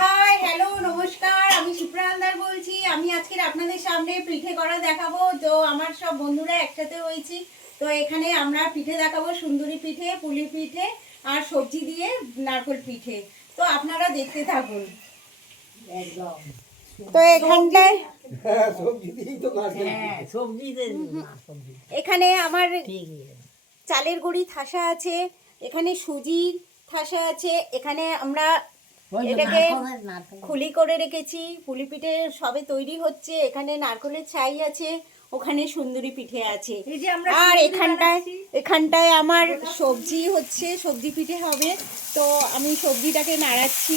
Hi hello নমস্কার, আমি শিপ্রা হালদার বলছি। আমি আজকে আপনাদের সামনে পিঠে করা দেখাবো। তো আমার সব বন্ধুরা একসাথে হয়েছি, তো এখানে আমরা পিঠে দেখাবো, সুন্দরী পিঠে, পুলি পিঠে আর সবজি দিয়ে নারকেল পিঠে। তো আপনারা দেখতে থাকুন। তো এখানটায় এখানে আমার চালের গুঁড়ি ঠাসা আছে, এখানে সুজির ঠাসা আছে, এখানে আমরা এটাকে খুলি করে রেখেছি। পুলি পিঠে সবে তৈরি হচ্ছে। এখানে নারকেলের ছাই আছে, ওখানে সুন্দরী পিঠে আছে, আর এখানটায় আমার সবজি হচ্ছে, সবজি পিঠে হবে। তো আমি সবজিটাকে নাড়াচ্ছি।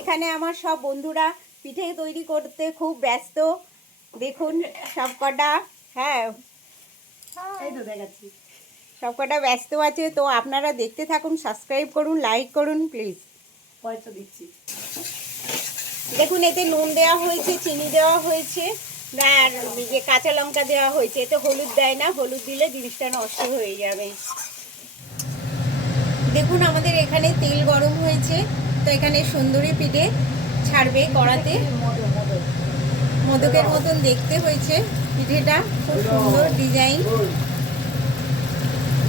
এখানে আমার সব বন্ধুরা পিঠে তৈরি করতে খুব ব্যস্ত। দেখুন সব কটা, হ্যাঁ সব কটা ব্যস্ত আছে। তো আপনারা দেখতে থাকুন, সাবস্ক্রাইব করুন, লাইক করুন প্লিজ। দেখুন এতে নুন দেওয়া হয়েছে, চিনি দেওয়া হয়েছে, আর কাঁচা লঙ্কা দেওয়া হয়েছে। এতে হলুদ দেয় না, হলুদ দিলে জিনিসটা নষ্ট হয়ে যাবে। দেখুন আমাদের এখানে তেল গরম হয়েছে, তো এখানে সুন্দরী পিঠে ছাড়বে কড়াতে। মোদকের মতন দেখতে হয়েছে পিঠেটা, খুব সুন্দর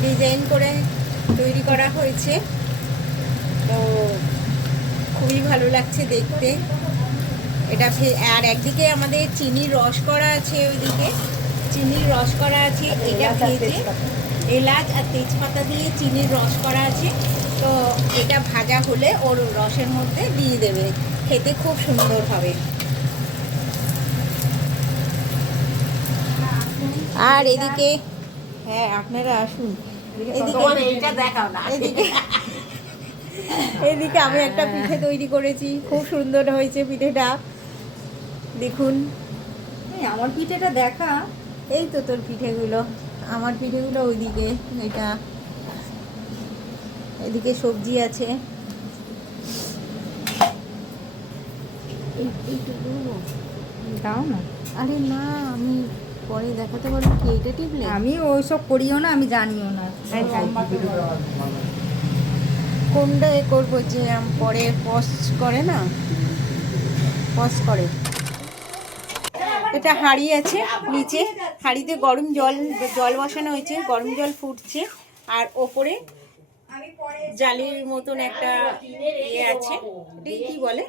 ডিজাইন করে তৈরি করা হয়েছে। তো খুবই ভালো লাগছে দেখতে এটা। আর একদিকে আমাদের চিনির রস করা আছে, ওইদিকে চিনির রস করা আছে, এটা ভেজে এলাচ আর তেজপাতা দিয়ে চিনির রস করা আছে। তো এটা ভাজা হলে ওর রসের মধ্যে দিয়ে দেবে, খেতে খুব সুন্দর হবে। আর এদিকে, হ্যাঁ আপনারা আসুন, এদিকে আমি একটা পিঠে তৈরি করেছি, খুব সুন্দর হয়েছে পিঠেটা। দেখুন আমার পিঠেটা দেখা, এই তো তোর পিঠেগুলো, আমার পিঠেগুলো ওইদিকে, এটা এদিকে সবজি আছে। দাও না। আরে না, আমি পরে দেখাতে পারবো কি, এটা টিপলে? আমি ওইসব করিও না, আমি জানিও না। কোনটা করবো যে পরে পজ করে না, পজ করে। এটা হাঁড়ি আছে নিচে, হাঁড়িতে গরম জল বসানো হয়েছে, গরম জল ফুটছে, আর ওপরে জালির মতন একটা ইয়ে আছে, এটাকে কি বলে,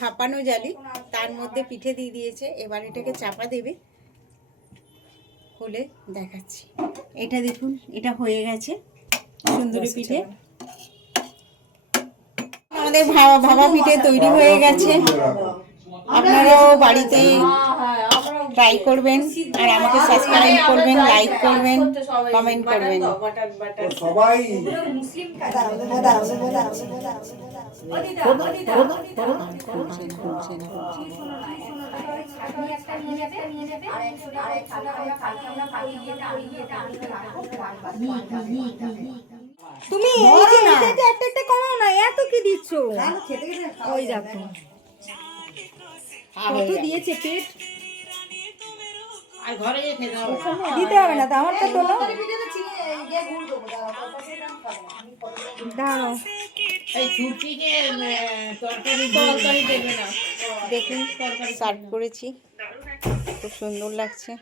ভাপানো জালি। তার মধ্যে পিঠে দিয়ে দিয়েছে, এবার এটাকে চাপা দেবে, হলে দেখাচ্ছি। এটা দেখুন, এটা হয়ে গেছে সুন্দরী পিঠে। আমাদের ভাপা পিঠে তৈরি হয়ে গেছে। আপনারাও বাড়িতে ট্রাই করবেন, আর আমাকে সাবস্ক্রাইব করবেন, লাইক করবেন, কমেন্ট করবেন। সবাই তুমি একটা কমাও না, এত কি দিচ্ছ? ওই দেখো কত দিয়েছে পেট, আর ঘরে দিতে হবে না তো, আমারটা তোলো। দাঁড়াও, তরকারি দেবে না। দেখুন সার্ভ করেছি, খুব সুন্দর লাগছে।